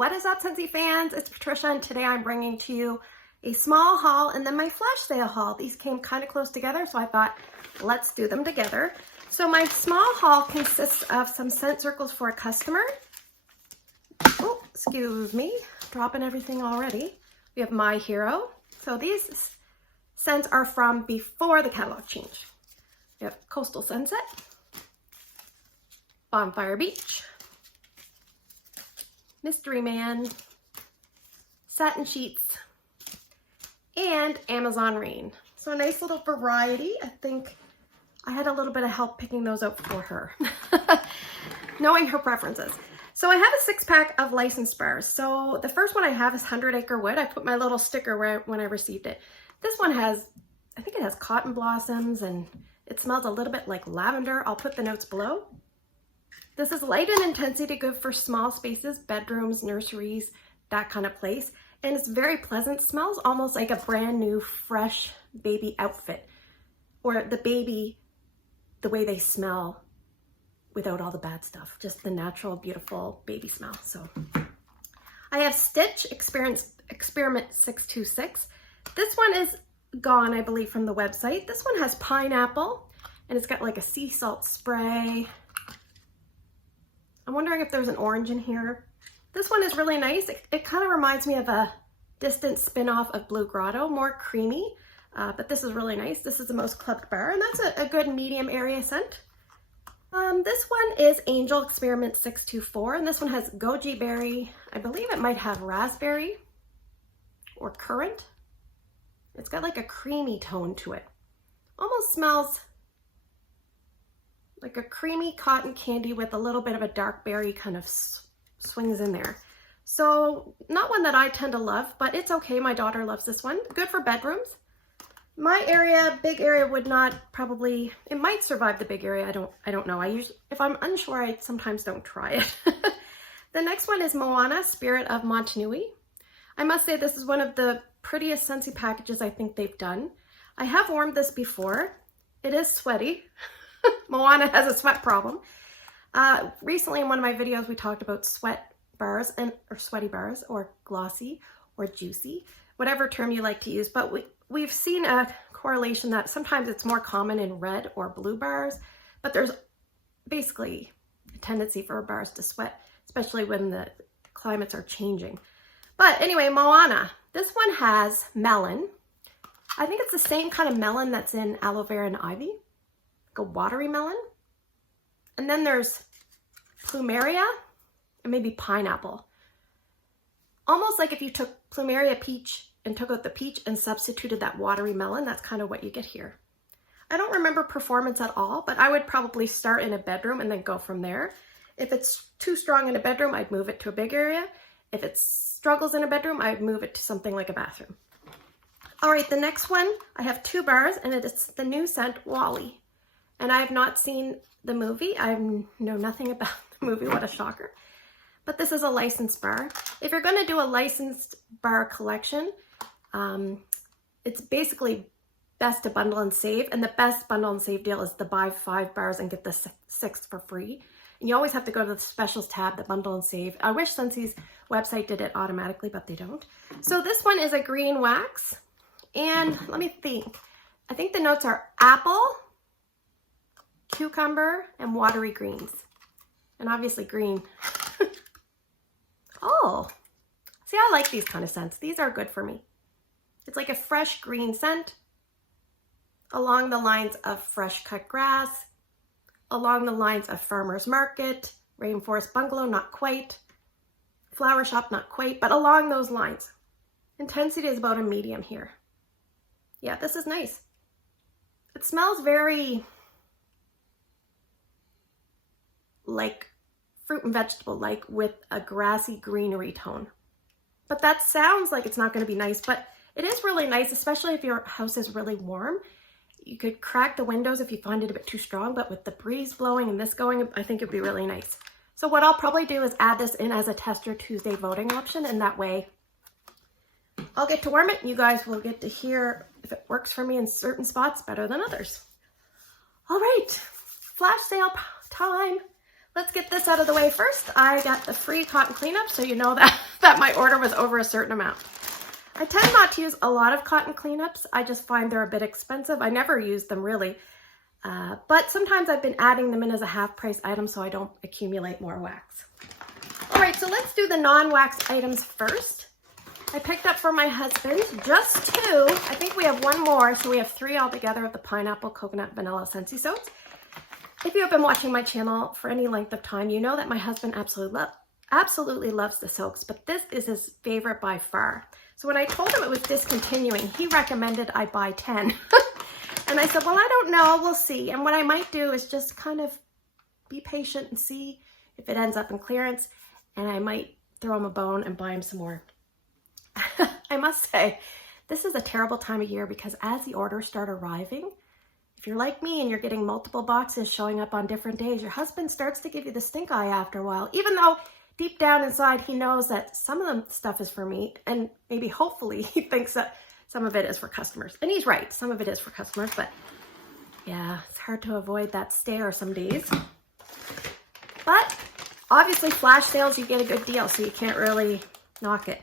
What is up, Scentsy fans? It's Patricia, and today I'm bringing to you a small haul and then my flash sale haul. These came kind of close together, so I thought, let's do them together. So my small haul consists of some scent circles for a customer. Oh, excuse me, dropping everything already. We have My Hero. So these scents are from before the catalog change. We have Coastal Sunset, Bonfire Beach, Mystery Man, Satin Sheets, and Amazon Rain. So a nice little variety. I think I had a little bit of help picking those out for her, knowing her preferences. So I have a 6-pack of licensed bars. So the first one I have is 100 Acre Wood. I put my little sticker where when I received it. This one has, I think it has cotton blossoms and it smells a little bit like lavender. I'll put the notes below. This is light in intensity, good for small spaces, bedrooms, nurseries, that kind of place. And it's very pleasant. Smells almost like a brand new, fresh baby outfit. Or the baby, the way they smell without all the bad stuff. Just the natural, beautiful baby smell. So I have Stitch Experiment 626. This one is gone, I believe, from the website. This one has pineapple and it's got like a sea salt spray. I'm wondering if there's an orange in here. This one is really nice. It kind of reminds me of a distant spin-off of Blue Grotto, more creamy, but this is really nice. This is the most clubbed bar, and that's a good medium area scent. This one is Angel Experiment 624, and this one has goji berry. I believe it might have raspberry or currant. It's got like a creamy tone to it. Almost smells like a creamy cotton candy with a little bit of a dark berry kind of swings in there. So not one that I tend to love, but it's okay. My daughter loves this one. Good for bedrooms. My area, big area, would not probably, it might survive the big area. I don't know. If I'm unsure, I sometimes don't try it. The next one is MOANA, Spirit of Montunui. I must say this is one of the prettiest Scentsy packages I think they've done. I have worn this before. It is sweaty. MOANA has a sweat problem. Recently in one of my videos, we talked about sweat bars or sweaty bars or glossy or juicy, whatever term you like to use. But we've seen a correlation that sometimes it's more common in red or blue bars, but there's basically a tendency for bars to sweat, especially when the climates are changing. But anyway, MOANA, this one has melon. I think it's the same kind of melon that's in Aloe Vera and Ivy, like a watery melon. And then there's Plumeria and maybe pineapple. Almost like if you took Plumeria peach and took out the peach and substituted that watery melon, that's kind of what you get here. I don't remember performance at all, but I would probably start in a bedroom and then go from there. If it's too strong in a bedroom, I'd move it to a big area. If it struggles in a bedroom, I'd move it to something like a bathroom. All right, the next one, I have 2 bars and it's the new scent WALL-E. And I have not seen the movie. I know nothing about the movie, what a shocker. But this is a licensed bar. If you're gonna do a licensed bar collection, it's basically best to bundle and save. And the best bundle and save deal is to buy 5 bars and get the 6th for free. And you always have to go to the specials tab, the bundle and save. I wish Scentsy's website did it automatically, but they don't. So this one is a green wax. And let me think. I think the notes are apple, cucumber, and watery greens. And obviously green. Oh, see, I like these kind of scents. These are good for me. It's like a fresh green scent along the lines of fresh cut grass, along the lines of farmer's market, rainforest bungalow, not quite, flower shop, not quite, but along those lines. Intensity is about a medium here. Yeah, this is nice. It smells very like fruit and vegetable, like with a grassy greenery tone. But that sounds like it's not going to be nice, but it is really nice, especially if your house is really warm. You could crack the windows if you find it a bit too strong, but with the breeze blowing and this going, I think it'd be really nice. So what I'll probably do is add this in as a Tester Tuesday voting option, and that way I'll get to warm it and you guys will get to hear if it works for me in certain spots better than others. All right, flash sale time. let's get this out of the way first. I got the free cotton cleanup, so you know that my order was over a certain amount. I tend not to use a lot of cotton cleanups. I just find they're a bit expensive. I never use them really, but sometimes I've been adding them in as a half price item so I don't accumulate more wax. All right, so let's do the non-wax items first. I picked up for my husband just 2. I think we have 1 more, so we have 3 altogether of the pineapple, coconut, vanilla Scentsy soaps. If you have been watching my channel for any length of time, you know that my husband absolutely loves the soaps, but this is his favorite by far. So when I told him it was discontinuing, he recommended I buy 10. And I said, well, I don't know, we'll see. And what I might do is just kind of be patient and see if it ends up in clearance, and I might throw him a bone and buy him some more. I must say, this is a terrible time of year because as the orders start arriving, if you're like me and you're getting multiple boxes showing up on different days, your husband starts to give you the stink eye after a while, even though deep down inside he knows that some of the stuff is for me, and maybe hopefully he thinks that some of it is for customers. And he's right, some of it is for customers, but yeah, it's hard to avoid that stare some days. But obviously flash sales, you get a good deal, so you can't really knock it.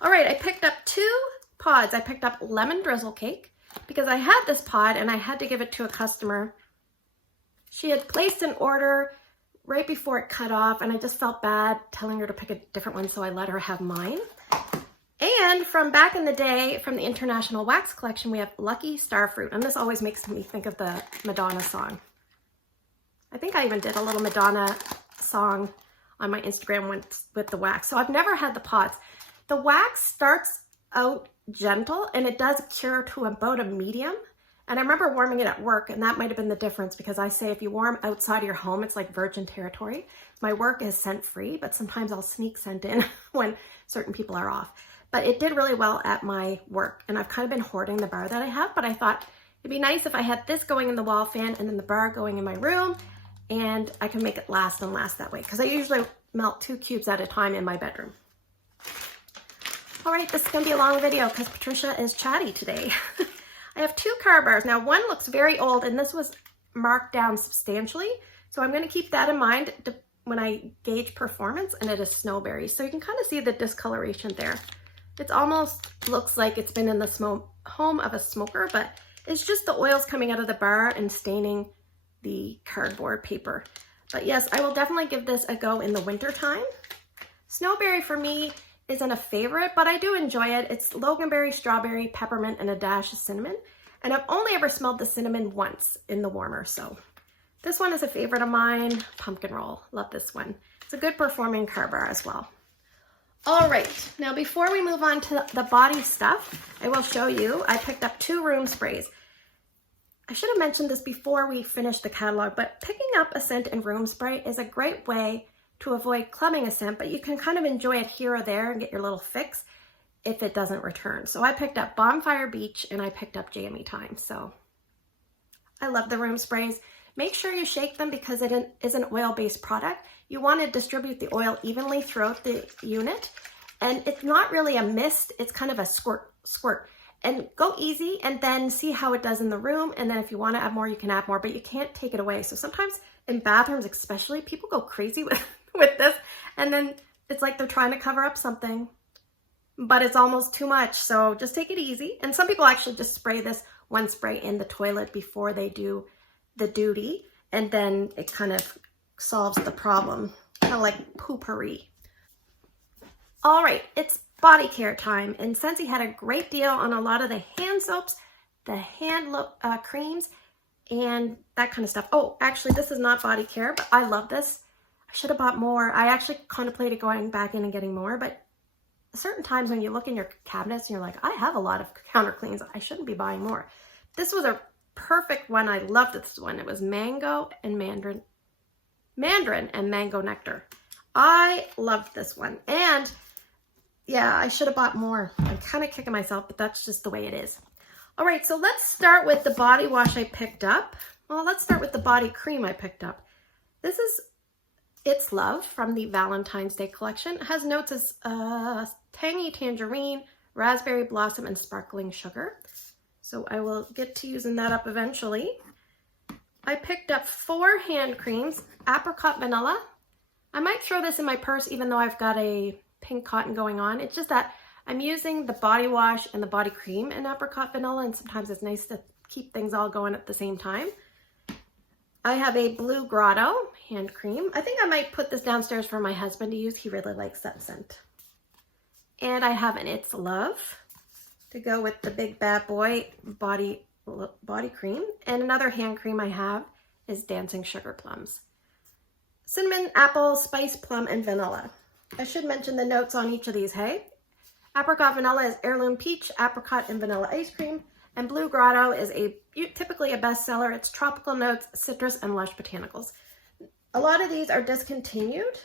All right, I picked up 2 pods. I picked up lemon drizzle cake because I had this pod and I had to give it to a customer. She had placed an order right before it cut off, and I just felt bad telling her to pick a different one, so I let her have mine. And from back in the day, from the International Wax Collection, we have Lucky Starfruit, and this always makes me think of the Madonna song. I think I even did a little Madonna song on my Instagram with the wax, so I've never had the pods. The wax starts out gentle and it does cure to about a medium. And I remember warming it at work, and that might have been the difference because I say if you warm outside of your home, it's like virgin territory. My work is scent free, but sometimes I'll sneak scent in when certain people are off. But it did really well at my work, and I've kind of been hoarding the bar that I have, but I thought it'd be nice if I had this going in the wall fan and then the bar going in my room, and I can make it last and last that way because I usually melt 2 cubes at a time in my bedroom. All right, this is gonna be a long video because Patricia is chatty today. I have 2 car bars. Now one looks very old and this was marked down substantially. So I'm gonna keep that in mind when I gauge performance, and it is Snowberry. So you can kind of see the discoloration there. It almost looks like it's been in the home of a smoker, but it's just the oils coming out of the bar and staining the cardboard paper. But yes, I will definitely give this a go in the winter time. Snowberry for me isn't a favorite, but I do enjoy it. It's loganberry, strawberry, peppermint, and a dash of cinnamon. And I've only ever smelled the cinnamon once in the warmer, so this one is a favorite of mine. Pumpkin roll, love this one. It's a good performing car bar as well. All right, now before we move on to the body stuff, I will show you, I picked up 2 room sprays. I should have mentioned this before we finished the catalog, but picking up a scent in room spray is a great way to avoid clubbing a scent, but you can kind of enjoy it here or there and get your little fix if it doesn't return. So I picked up Bonfire Beach and I picked up Jammy Time. So I love the room sprays. Make sure you shake them because it is an oil-based product. You want to distribute the oil evenly throughout the unit, and it's not really a mist, it's kind of a squirt. And go easy and then see how it does in the room, and then if you want to add more, you can add more, but you can't take it away. So sometimes in bathrooms especially, people go crazy with this, and then it's like they're trying to cover up something, but it's almost too much. So just take it easy. And some people actually just spray this 1 spray in the toilet before they do the duty, and then it kind of solves the problem, kind of like poopery. All right, it's body care time, and Scentsy had a great deal on a lot of the hand soaps, the hand creams, and that kind of stuff. Oh, actually, this is not body care, but I love this. I should have bought more. I actually contemplated going back in and getting more, but certain times when you look in your cabinets and you're like, I have a lot of counter cleans, I shouldn't be buying more. This was a perfect one. I loved this one. It was mango and mandarin and mango nectar. I loved this one. And yeah, I should have bought more. I'm kind of kicking myself, but that's just the way it is. All right, so let's start with the body wash I picked up. Well, let's start with the body cream I picked up. This is It's Love from the Valentine's Day collection. It has notes as tangy tangerine, raspberry blossom, and sparkling sugar. So I will get to using that up eventually. I picked up 4 hand creams, apricot vanilla, I might throw this in my purse even though I've got a pink cotton going on. It's just that I'm using the body wash and the body cream in apricot vanilla, and sometimes it's nice to keep things all going at the same time. I have a Blue Grotto hand cream. I think I might put this downstairs for my husband to use. He really likes that scent. And I have an It's Love to go with the Big Bad Boy body cream. And another hand cream I have is Dancing Sugar Plums. Cinnamon, apple, spice, plum, and vanilla. I should mention the notes on each of these, hey? Apricot vanilla is heirloom peach, apricot and vanilla ice cream, and Blue Grotto is typically a bestseller. It's tropical notes, citrus, and lush botanicals. A lot of these are discontinued,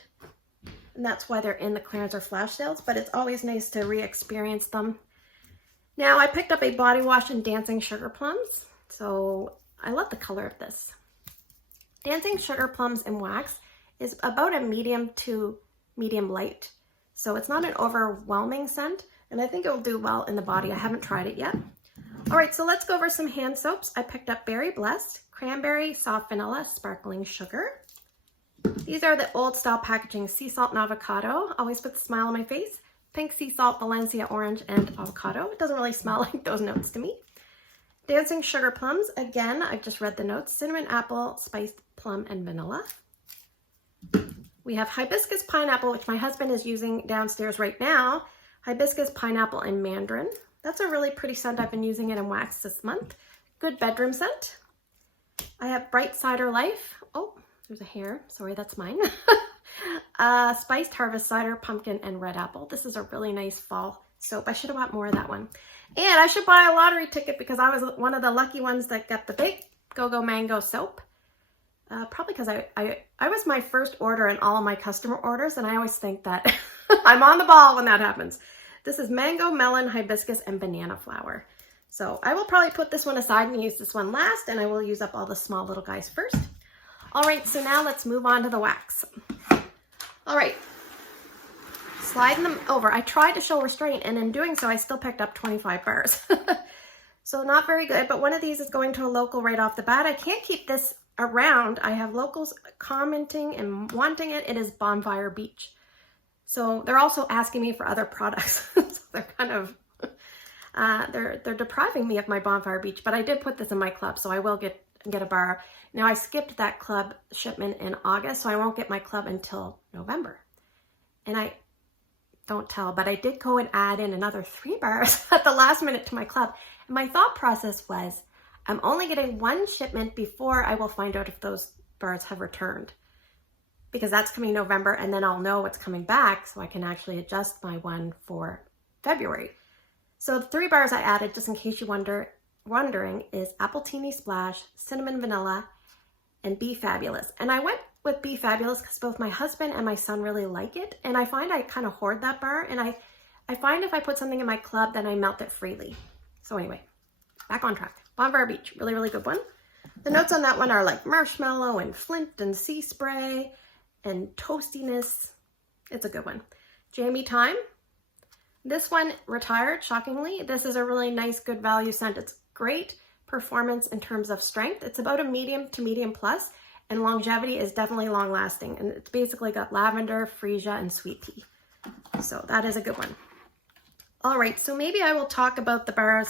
and that's why they're in the clearance or flash sales, but it's always nice to re-experience them. Now, I picked up a body wash in Dancing Sugar Plums, so I love the color of this. Dancing Sugar Plums in wax is about a medium to medium light. So it's not an overwhelming scent, and I think it will do well in the body. I haven't tried it yet. All right, so let's go over some hand soaps. I picked up Berry Blessed, Cranberry, Soft Vanilla, Sparkling Sugar. These are the old style packaging, sea salt and avocado. Always puts a smile on my face. Pink sea salt, Valencia orange, and avocado. It doesn't really smell like those notes to me. Dancing Sugar Plums, again, I just read the notes. Cinnamon, apple, spiced plum, and vanilla. We have Hibiscus Pineapple, which my husband is using downstairs right now. Hibiscus Pineapple and Mandarin. That's a really pretty scent. I've been using it in wax this month. Good bedroom scent. I have Bright Cider Life. Oh, there's a hair. Sorry, that's mine. Spiced Harvest Cider, Pumpkin, and Red Apple. This is a really nice fall soap. I should have bought more of that one. And I should buy a lottery ticket because I was one of the lucky ones that got the big Go-Go Mango soap. Probably because I was my first order in all of my customer orders, and I always think that I'm on the ball when that happens. This is mango, melon, hibiscus, and banana flower. So I will probably put this one aside and use this one last, and I will use up all the small little guys first. All right, so now let's move on to the wax. All right, sliding them over. I tried to show restraint, and in doing so, I still picked up 25 bars. So not very good, but one of these is going to a local right off the bat. I can't keep this around. I have locals commenting and wanting it. It is Bonfire Beach. So they're also asking me for other products. So they're kind of, they're depriving me of my Bonfire Beach, but I did put this in my club, so I will get a bar. Now I skipped that club shipment in August, so I won't get my club until November. And I don't tell, but I did go and add in another 3 bars at the last minute to my club. And my thought process was, I'm only getting 1 shipment before I will find out if those bars have returned, because that's coming November, and then I'll know what's coming back so I can actually adjust my one for February. So the 3 bars I added, just in case you're wondering, is Apple Teeny Splash, Cinnamon Vanilla, and Be Fabulous. And I went with Be Fabulous because both my husband and my son really like it, and I find I kind of hoard that bar, and I find if I put something in my club, then I melt it freely. So anyway, back on track. Bonfire Beach, really, really good one. The notes on that one are like marshmallow and flint and sea spray and toastiness. It's a good one. Jammy Time. This one retired, shockingly. This is a really nice, good value scent. It's great performance in terms of strength. It's about a medium to medium plus, and longevity is definitely long lasting. And it's basically got lavender, freesia, and sweet tea. So that is a good one. All right, so maybe I will talk about the bars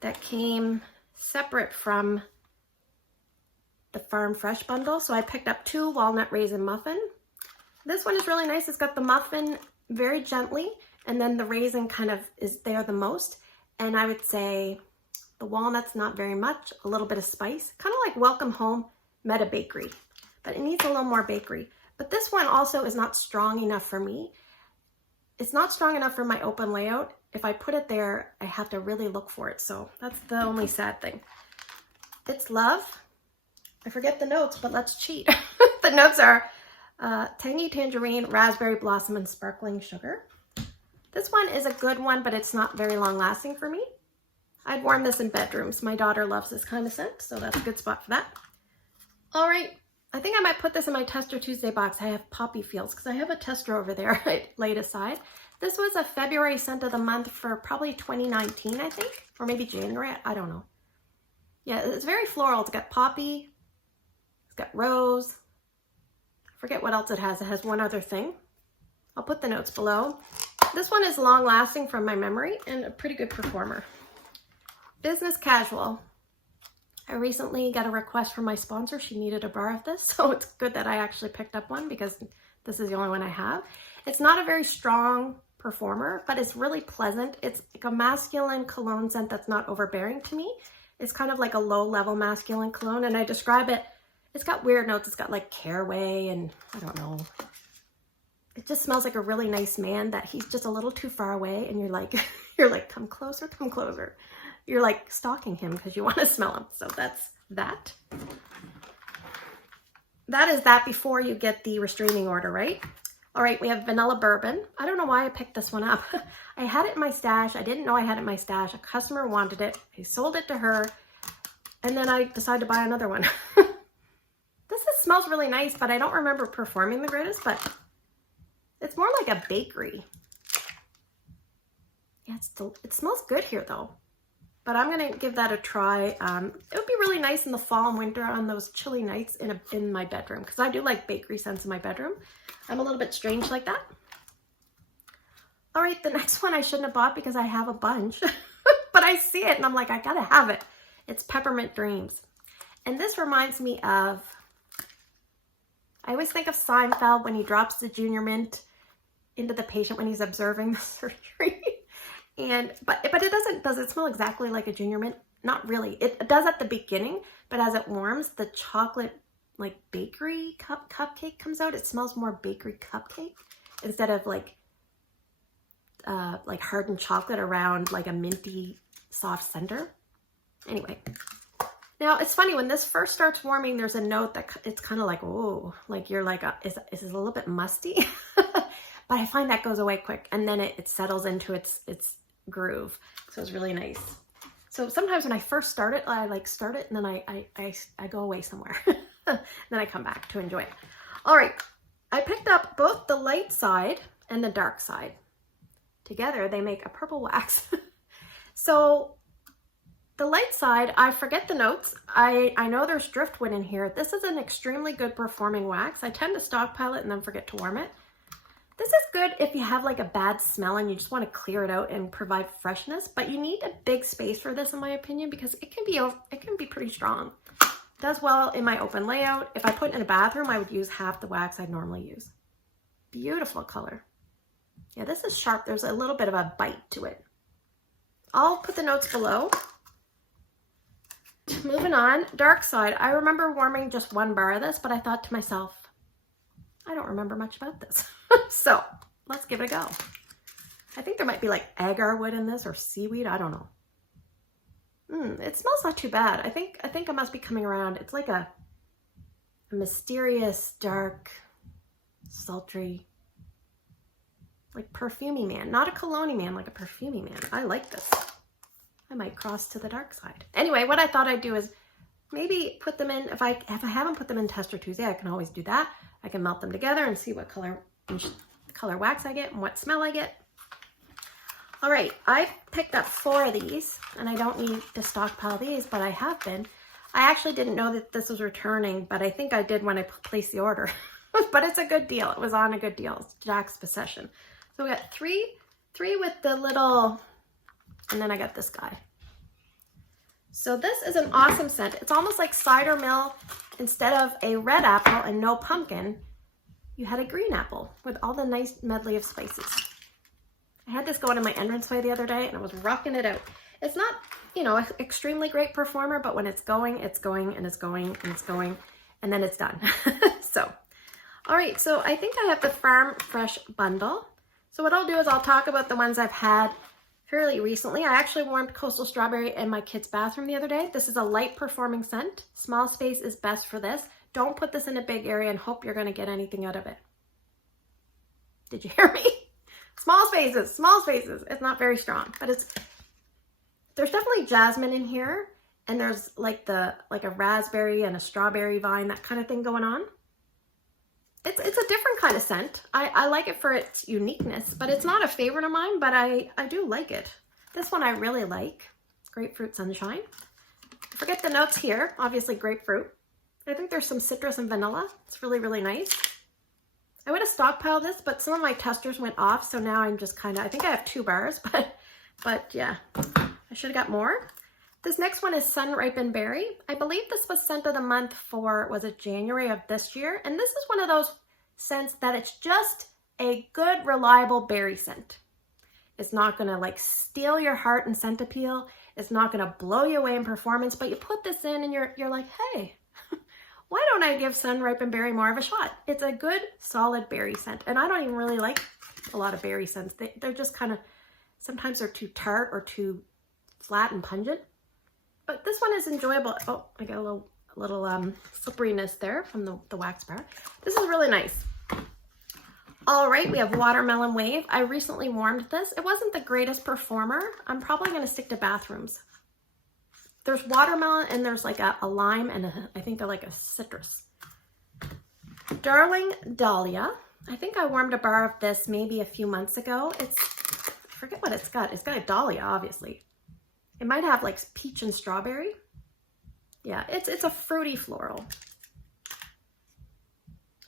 that came separate from the Farm Fresh bundle. So I picked up 2 walnut raisin muffin. This one is really nice. It's got the muffin very gently, and then the raisin kind of is there the most. And I would say the walnuts, not very much, a little bit of spice, kind of like Welcome Home Meta Bakery, but it needs a little more bakery. But this one also is not strong enough for me. It's not strong enough for my open layout. If I put it there, I have to really look for it. So that's the only sad thing. It's Love. I forget the notes, but let's cheat. The notes are tangy tangerine, raspberry blossom, and sparkling sugar. This one is a good one, but it's not very long lasting for me. I'd worn this in bedrooms. My daughter loves this kind of scent, so that's a good spot for that. All right, I think I might put this in my Tester Tuesday box. I have Poppy Fields because I have a tester over there I laid aside. This was a February scent of the month for probably 2019, I think, or maybe January, I don't know. Yeah, it's very floral. It's got poppy, it's got rose, Forget what else it has. It has one other thing. I'll put the notes below. This one is long lasting from my memory and a pretty good performer. Business Casual. I recently got a request from my sponsor. She needed a bar of this, so it's good that I actually picked up one because this is the only one I have. It's not a very strong performer, but it's really pleasant. It's like a masculine cologne scent that's not overbearing to me. It's kind of like a low-level masculine cologne, and I describe it, it's got weird notes. It's got like caraway and I don't know. It just smells like a really nice man that he's just a little too far away, and you're like, come closer, come closer. You're like stalking him because you want to smell him. So that's that. That is that before you get the restraining order, right? All right, we have vanilla bourbon. I don't know why I picked this one up. I had it in my stash. I didn't know I had it in my stash. A customer wanted it. I sold it to her, and then I decided to buy another one. Smells really nice, but I don't remember performing the greatest, but it's more like a bakery. Yeah, it smells good here though, but I'm gonna give that a try. It would be really nice in the fall and winter on those chilly nights in my bedroom, because I do like bakery scents in my bedroom. I'm a little bit strange like that. All right, the next one I shouldn't have bought because I have a bunch, but I see it and I'm like, I gotta have it. It's Peppermint Dreams. And this reminds me of, I always think of Seinfeld when he drops the junior mint into the patient when he's observing the surgery. But does it smell exactly like a junior mint? Not really. It does at the beginning, but as it warms, the chocolate like bakery cupcake comes out. It smells more bakery cupcake instead of like hardened chocolate around like a minty soft center. Anyway. Now, it's funny, when this first starts warming, there's a note that it's kind of like, oh, like you're like, is this a little bit musty? But I find that goes away quick, and then it settles into its groove. So it's really nice. So sometimes when I first start it, I like start it, and then I go away somewhere. Then I come back to enjoy it. All right, I picked up both the light side and the dark side. Together, they make a purple wax. So the light side, I forget the notes. I know there's driftwood in here. This is an extremely good performing wax. I tend to stockpile it and then forget to warm it. This is good if you have like a bad smell and you just want to clear it out and provide freshness, but you need a big space for this in my opinion, because it can be pretty strong. It does well in my open layout. If I put it in a bathroom, I would use half the wax I'd normally use. Beautiful color. Yeah, this is sharp. There's a little bit of a bite to it. I'll put the notes below. Moving on, dark side. I remember warming just one bar of this, but I thought to myself, I don't remember much about this. So let's give it a go. I think there might be like agar wood in this or seaweed. I don't know. It smells not too bad. I think I must be coming around. It's like a mysterious, dark, sultry, like perfumey man. Not a cologne man, like a perfumey man. I like this. I might cross to the dark side. Anyway, what I thought I'd do is maybe put them in, if I haven't put them in Tester Tuesday, I can always do that. I can melt them together and see what color wax I get and what smell I get. All right, I picked up 4 of these, and I don't need to stockpile these, but I have been. I actually didn't know that this was returning, but I think I did when I placed the order. But it's a good deal. It was on a good deal. It's Jack's Possession. So we got three with the little, and then I got this guy. So this is an awesome scent. It's almost like cider mill. Instead of a red apple and no pumpkin, you had a green apple with all the nice medley of spices. I had this going in my entranceway the other day and I was rocking it out. It's not, you know, an extremely great performer, but when it's going, it's going, and it's going, and it's going, and then it's done. So, all right, so I think I have the Farm Fresh bundle. So what I'll do is I'll talk about the ones I've had fairly recently. I actually warmed Coastal Strawberry in my kid's bathroom the other day. This is a light performing scent. Small space is best for this. Don't put this in a big area and hope you're gonna get anything out of it. Did you hear me? Small spaces, small spaces. It's not very strong, but there's definitely jasmine in here, and there's like a raspberry and a strawberry vine, that kind of thing going on. It's a different kind of scent. I like it for its uniqueness, but it's not a favorite of mine, but I do like it. This one I really like. Grapefruit Sunshine. Forget the notes here. Obviously grapefruit. I think there's some citrus and vanilla. It's really, really nice. I would have stockpiled this, but some of my testers went off, so now I'm just kind of, I think I have 2 bars, but yeah, I should have got more. This next one is Sun Ripened Berry. I believe this was scent of the month for, was it January of this year? And this is one of those scents that it's just a good, reliable berry scent. It's not gonna like steal your heart and scent appeal. It's not gonna blow you away in performance, but you put this in and you're like, hey, why don't I give Sun Ripened Berry more of a shot? It's a good, solid berry scent. And I don't even really like a lot of berry scents. They're just kind of, sometimes they're too tart or too flat and pungent. But this one is enjoyable. Oh, I got a little slipperiness there from the wax bar. This is really nice. All right, we have Watermelon Wave. I recently warmed this. It wasn't the greatest performer. I'm probably going to stick to bathrooms. There's watermelon and there's like a lime and I think like a citrus. Darling Dahlia. I think I warmed a bar of this maybe a few months ago. I forget what it's got. It's got a dahlia, obviously. It might have like peach and strawberry. Yeah, it's a fruity floral.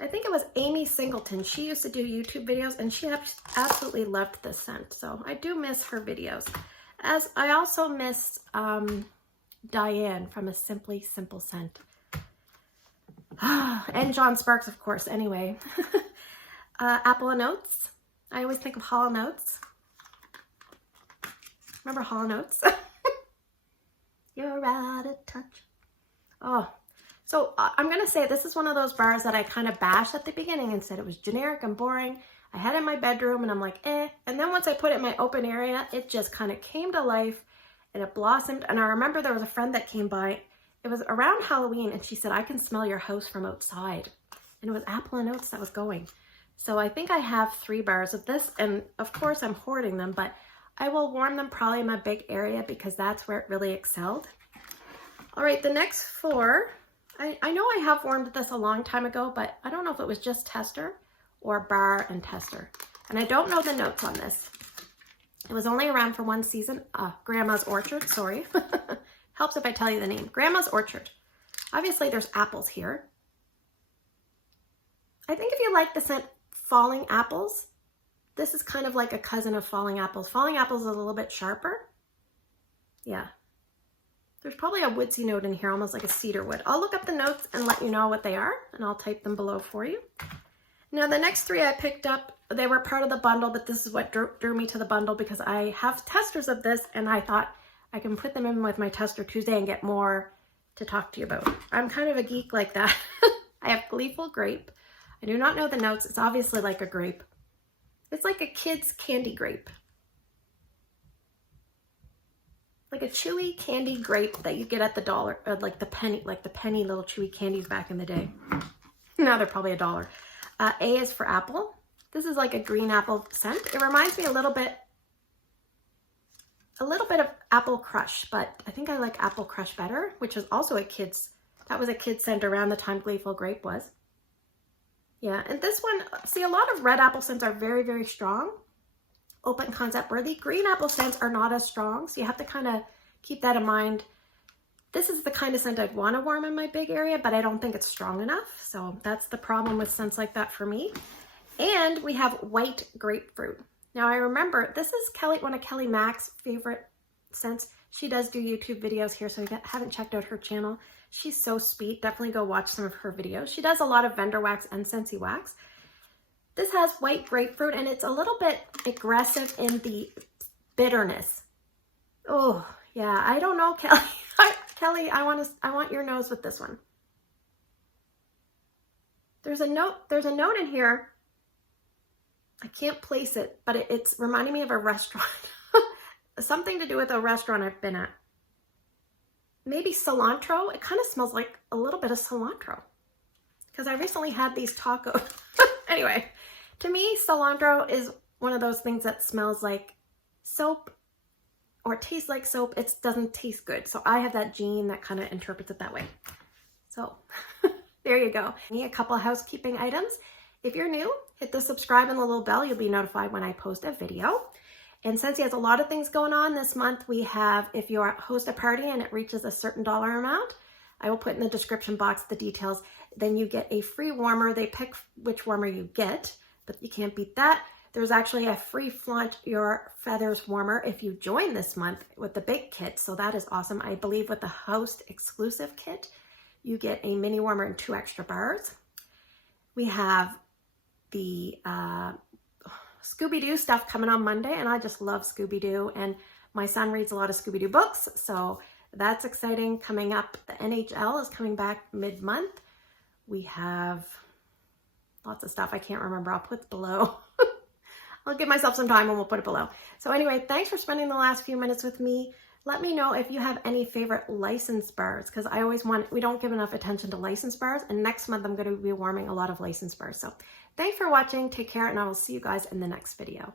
I think it was Amy Singleton. She used to do YouTube videos and she absolutely loved this scent. So I do miss her videos. As I also miss Diane from A Simply Simple Scent. And John Sparks, of course, anyway. Apple and Oats. I always think of Hall & Oates. Remember Hall & Oates? You're out of touch. Oh, so I'm going to say this is one of those bars that I kind of bashed at the beginning and said it was generic and boring. I had it in my bedroom and I'm like, eh. And then once I put it in my open area, it just kind of came to life and it blossomed. And I remember there was a friend that came by. It was around Halloween and she said, I can smell your house from outside. And it was Apple and Oats that was going. So I think I have 3 bars of this. And of course I'm hoarding them, but I will warm them probably in my big area because that's where it really excelled. All right, the next 4, I know I have warmed this a long time ago, but I don't know if it was just tester or bar and tester. And I don't know the notes on this. It was only around for 1 season. Grandma's Orchard, sorry. Helps if I tell you the name. Grandma's Orchard. Obviously there's apples here. I think if you like the scent Falling Apples, this is kind of like a cousin of Falling Apples. Falling Apples is a little bit sharper. Yeah. There's probably a woodsy note in here, almost like a cedar wood. I'll look up the notes and let you know what they are, and I'll type them below for you. Now, the next 3 I picked up, they were part of the bundle, but this is what drew me to the bundle because I have testers of this, and I thought I can put them in with my Tester Tuesday and get more to talk to you about. I'm kind of a geek like that. I have Gleeful Grape. I do not know the notes. It's obviously like a grape. It's like a kid's candy grape. Like a chewy candy grape that you get at the dollar, or like the penny little chewy candies back in the day. Now they're probably $1. A is for apple. This is like a green apple scent. It reminds me a little bit of Apple Crush, but I think I like Apple Crush better, which is also that was a kid's scent around the time Gleeful Grape was. Yeah, and this one, see, a lot of red apple scents are very, very strong. Open concept worthy. Green apple scents are not as strong, so you have to kind of keep that in mind. This is the kind of scent I'd want to warm in my big area, but I don't think it's strong enough. So that's the problem with scents like that for me. And we have White Grapefruit. Now I remember this is one of Kelly Mack's favorite scents. She does do YouTube videos here, so if you haven't checked out her channel, she's so sweet. Definitely go watch some of her videos. She does a lot of vendor wax and Scentsy wax. This has White Grapefruit, and it's a little bit aggressive in the bitterness. Oh, yeah, I don't know, Kelly. Kelly, I want your nose with this one. There's a note in here. I can't place it, but it's reminding me of a restaurant. Something to do with a restaurant I've been at. Maybe cilantro. It kind of smells like a little bit of cilantro. Because I recently had these tacos. Anyway, to me, cilantro is one of those things that smells like soap or tastes like soap. It doesn't taste good. So I have that gene that kind of interprets it that way. So there you go. A couple housekeeping items. If you're new, hit the subscribe and the little bell. You'll be notified when I post a video. And Scentsy has a lot of things going on this month. We have, if you host a party and it reaches a certain dollar amount, I will put in the description box the details. then you get a free warmer. They pick which warmer you get, but you can't beat that. There's actually a free Flaunt Your Feathers warmer if you join this month with the big kit. So that is awesome. I believe with the HAULss exclusive kit, you get a mini warmer and 2 extra bars. We have the Scooby-Doo stuff coming on Monday, and I just love Scooby-Doo, and my son reads a lot of Scooby-Doo books, so that's exciting. Coming up, the NHL is coming back mid-month. We have lots of stuff I can't remember. I'll put below. I'll give myself some time and we'll put it below. So anyway, thanks for spending the last few minutes with me. Let me know if you have any favorite licensed bars, because I always we don't give enough attention to licensed bars, and next month I'm going to be warming a lot of licensed bars. So thanks for watching, take care, and I will see you guys in the next video.